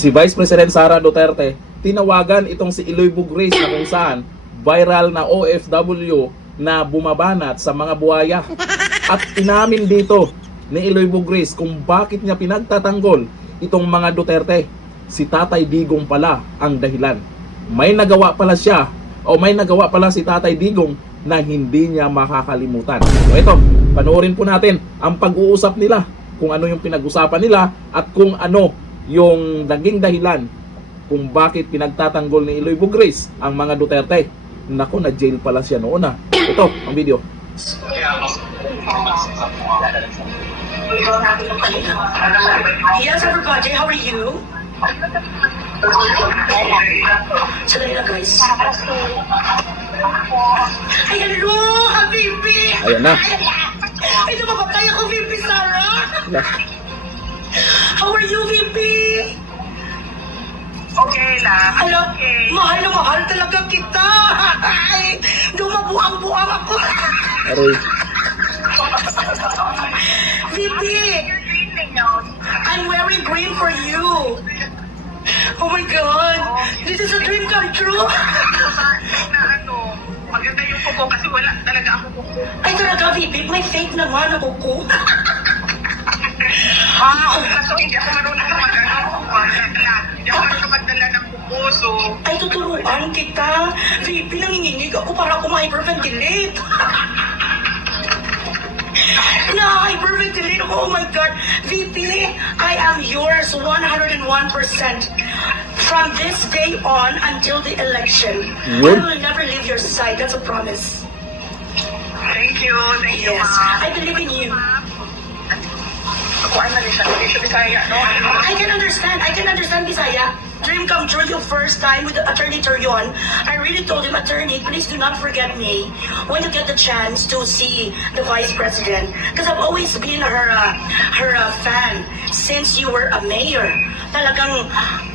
Si Vice President Sara Duterte, tinawagan itong si Eloy Bugres na kung saan viral na OFW na bumabanat sa mga buhaya. At inamin dito ni Eloy Bugres kung bakit niya pinagtatanggol itong mga Duterte. Si Tatay Digong pala ang dahilan. May nagawa pala siya o may nagawa pala si Tatay Digong na hindi niya makakalimutan. So ito, panoorin po natin ang pag-uusap nila, kung ano yung pinag-usapan nila at kung ano yung naging dahilan kung bakit pinagtatanggol ni Eloy Bugres ang mga Duterte. Naku, na-jail pala siya noon ah. Ito, ang video. Yes, everybody, how are you? Sandali lang, guys. Ay, hello, Habibi! Ayan na. Ay, nababatay ako, Bibi Sara! Na. How are you, Bibi? Okay lang. Alam, Okay. mahal na mahal talaga kita! Ay, dumabuang-buang ako! Aroy. Bibi! You're dreaming now. I'm wearing green for you! Oh my God! This is a dream come true! Na ano, maganda yung kuko kasi wala talaga ako kuko. Ay, talaga, Bibi, may fake naman ako ko. Kaso hindi ako marunong magano. Hindi ako marunong magdala ng kuko. So, Ay, tuturuan kita. Bibi, nanginginig ako para ako ma-hyperventilate. Na-hyperventilate ako, oh my God. VP, I am yours 101%. From this day on until the election, I will never leave your side. That's a promise. thank you. Thank you, Yes, ma'am. I believe in you. Ako ay Malaysia. Malaysia, Bisaya, no? I can understand, Bisaya. Dream come true yung first time with Attorney Torion. I really told him, Attorney, please do not forget me when you get the chance to see the Vice President. Because I've always been her fan since you were a mayor. Talagang,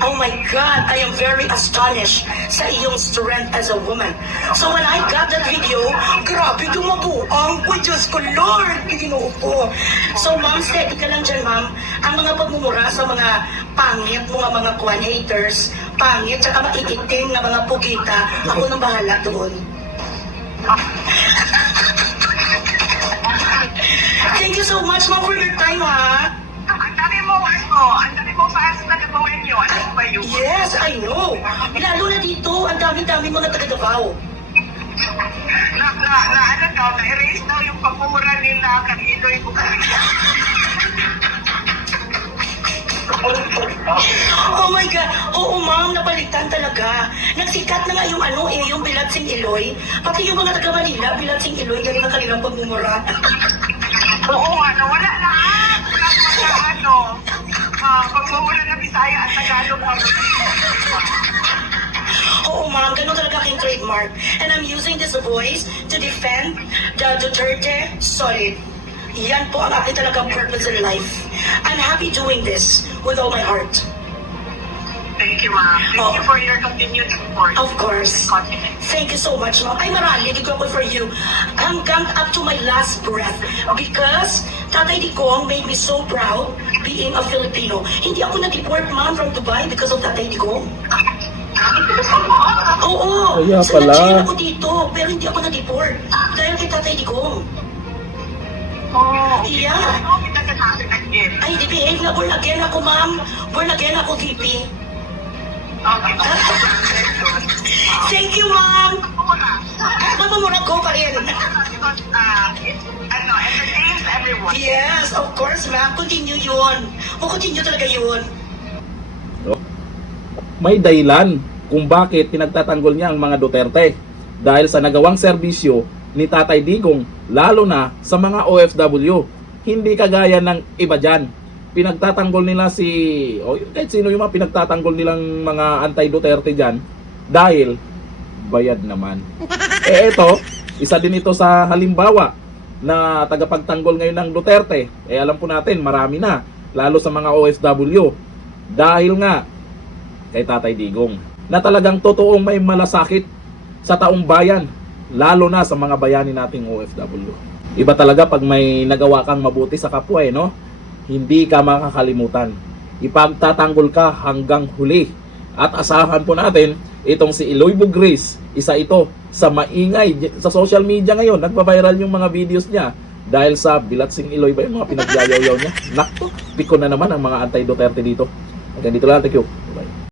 oh my God, I am very astonished sa iyong strength as a woman. So when I got that video, grabe dumabuang ko, Diyos ko, Lord, Ginoo ko. So ma'am, steady ka lang dyan, ma'am. Ang mga pagmumura sa mga pangit, mga kwan haters, pangit, tsaka maiitim na mga pugita, ako nang bahala doon. Thank you so much, ma'am, for your time, ha? Ang dami mo fans na gagawin yun. Ano ba yun? Yes, I know. Lalo na dito, ang dami-dami mga taga-Davao. Na-erase daw yung pagmumura nila kay Eloy Bugres. Oh my God. Oo, ma'am, napalitan talaga. Nagsikat na nga yung yung Biladsing Eloy. Pati yung mga taga-Manila, Biladsing Eloy, ganun ang kanilang pagmumura. Oo, wala na. Pagmumura na Bisaya at Tagalog. Oo, ma'am, ganun talaga aking trademark. And I'm using this voice to defend the Duterte solid. Yan po ang aking talagang purpose in life. I'm happy doing this with all my heart. Thank you, ma'am. Thank you for your continued support. Of course. Confidence. Thank you so much, ma'am. Ay, marami. Hindi ko ako for you. Hanggang up to my last breath. Because Tatay Digong made me so proud being a Filipino. Hindi ako nag-deport, ma'am, from Dubai because of Tatay Digong. Oo. Kaya pala. Na-jail ako dito, pero hindi ako na-deport. Dahil kay Tatay Digong. Oh, Yeah. ano kita natin again? Ay, di behave na born again ako, ma'am. Born again ako, VP. Okay. Thank you, ma'am. Mura. Mamamura ko pa rin. Because, entertains everyone. Yes, of course, ma'am. Continue yun. O, continue talaga yun. May dahilan kung bakit pinagtatanggol niya ang mga Duterte dahil sa nagawang serbisyo ni Tatay Digong, lalo na sa mga OFW. Hindi kagaya ng iba dyan. Pinagtatanggol nila kahit sino yung mga pinagtatanggol nilang mga anti-Duterte dyan dahil bayad naman. Ito, isa din ito sa halimbawa na tagapagtanggol ngayon ng Duterte. Alam po natin, marami na, lalo sa mga OFW. Dahil nga kay Tatay Digong na talagang totoong may malasakit sa taong bayan, lalo na sa mga bayani nating OFW. Iba talaga pag may nagawa kang mabuti sa kapwa, no? Hindi ka makakalimutan. ipagtatanggol ka hanggang huli. At asahan po natin, itong si Iloilo Grace, isa ito sa maingay sa social media ngayon. Nagpa-viral yung mga videos niya dahil sa Bilatsing Iloy ba yung mga pinagyayaw niya. Nakto, piko na naman ang mga anti-Duterte dito. Hanggang dito lang, thank you. Bye.